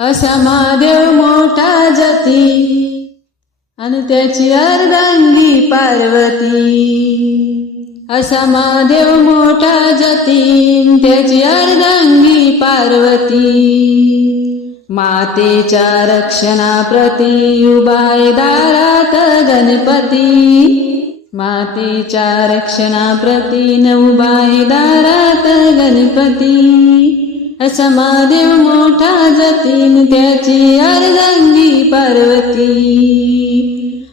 असा महादेव मोठा जती आणि त्याची अर्धांगी पार्वती. असा महादेव मोठा जतीन त्याची अर्धांगी पार्वती. मातेच्या रक्षणाप्रती उभाय दारात गणपती. मातेच्या रक्षणाप्रती न उभाय दारात गणपती. असा महादेव मोठा जतीन त्याची अर्धांगी पार्वती.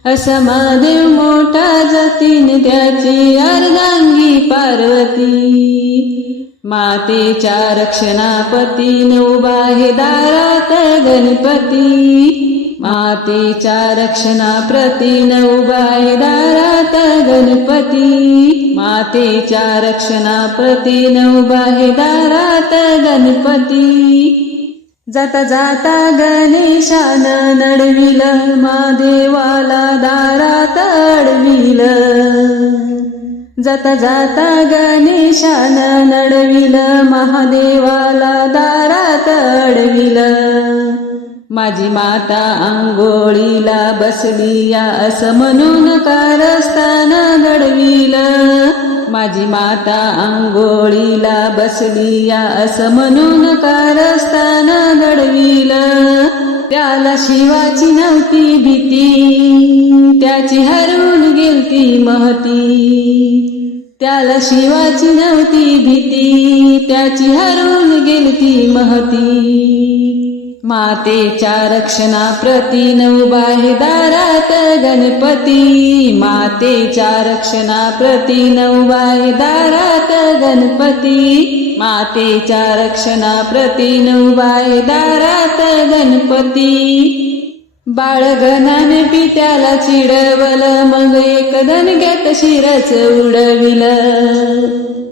असा महादेव मोठा जतीन त्याची अर्धांगी पार्वती. मातेच्या रक्षणापतीन उभा हे दारात गणपती. मातेच्या रक्षणा प्रती नऊबाई दारात गणपती. मातेच्या रक्षणा प्रती नऊबाई दारात गणपती. जाता जाता गणेशान नडविल महादेवाला दारात अडविल. जाता जाता गणेशान नडविल महादेवाला दारात अडविल. माझी माता आंघोळीला बसली या असं म्हणून कारस्थान घडविल. माझी माता आंघोळीला बसली या असं म्हणून कारस्थान घडविल. त्याला शिवाची नव्हती भीती त्याची हरवून गेलती महती. त्याला शिवाची नव्हती भीती त्याची हरवून गेलती महती. मातेच्या रक्षणा प्रती हे दारात गणपती. मातेच्या रक्षणा प्रती हे दारात गणपती. मातेच्या रक्षणा प्रती हे दारात गणपती. बाळगनाने पित्याला चिडवल मग एक दणग्यात शिरच उडविल.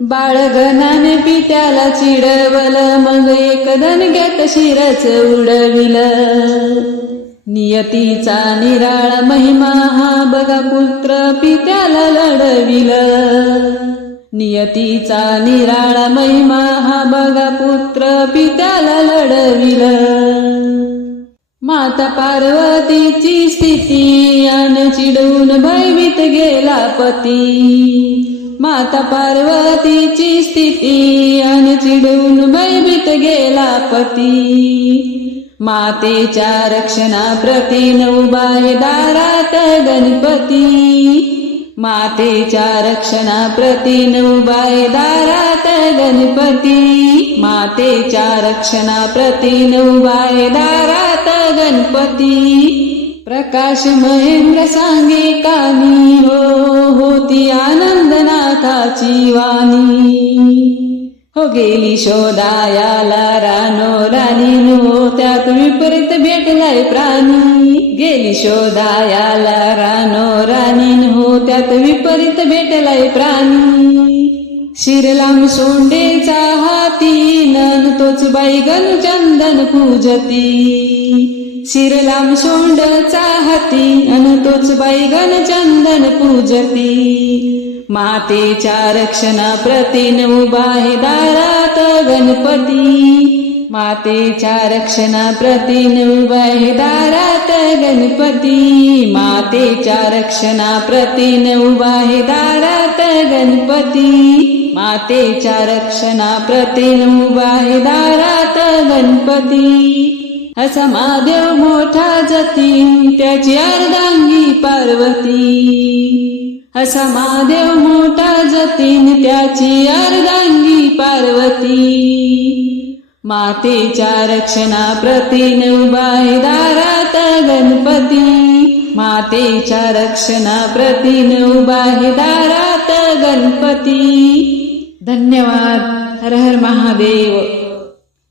बाळगनाने पित्याला चिडवल मग एक दणग्यात शिरच उडविल. नियतीचा निराळा महिमा हा बघा पुत्र पित्याला लढविल. नियतीचा निराळा महिमा हा बघा पुत्र पित्याला लढविल. माता पार्वतीची स्थिती अन चिडून भयभीत गेला पती. माता पार्वतीची स्थिती अन चिडून भयभीत गेला पती. मातेच्या रक्षणाप्रती उभा हे दारात गणपती. मातेच्या रक्षणा प्रती हे दारात गणपती. मातेच्या रक्षणा प्रती हे दारात गणपती. प्रकाश महेंद्र सांगे कानी हो होती आनंदनाथाची वाणी. हो गेली शोधायाला रानो राणी नो त्यात विपरीत भेटलाय प्राणी. गेली शोधायाला रा त्यात विपरीत भेटलाय प्राणी. शिरलाम सोंडेचा हाती नन तोच बैगन चंदन पूजती. शिरलाम सोंडचा हाती अन तोच बैगन चंदन पूजती. मातेच्या रक्षणा रक्षणाप्रती उभा दारात गणपती. मातेच्या रक्षणाप्रती उभा दारात गणपती. मातेच्या रक्षणा उभा दारात गणपती. मातेच्या रक्षणा उभा दारात गणपती. असा महादेव मोठा जती त्याची अर्धांगी पार्वती. असा महादेव मोठा जतीन त्याची अर्धांगी पार्वती. मातेच्या रक्षणाप्रती उभा हे दारात गणपती. मातेच्या रक्षणाप्रती उभा हे दारात गणपती. धन्यवाद. हर हर महादेव.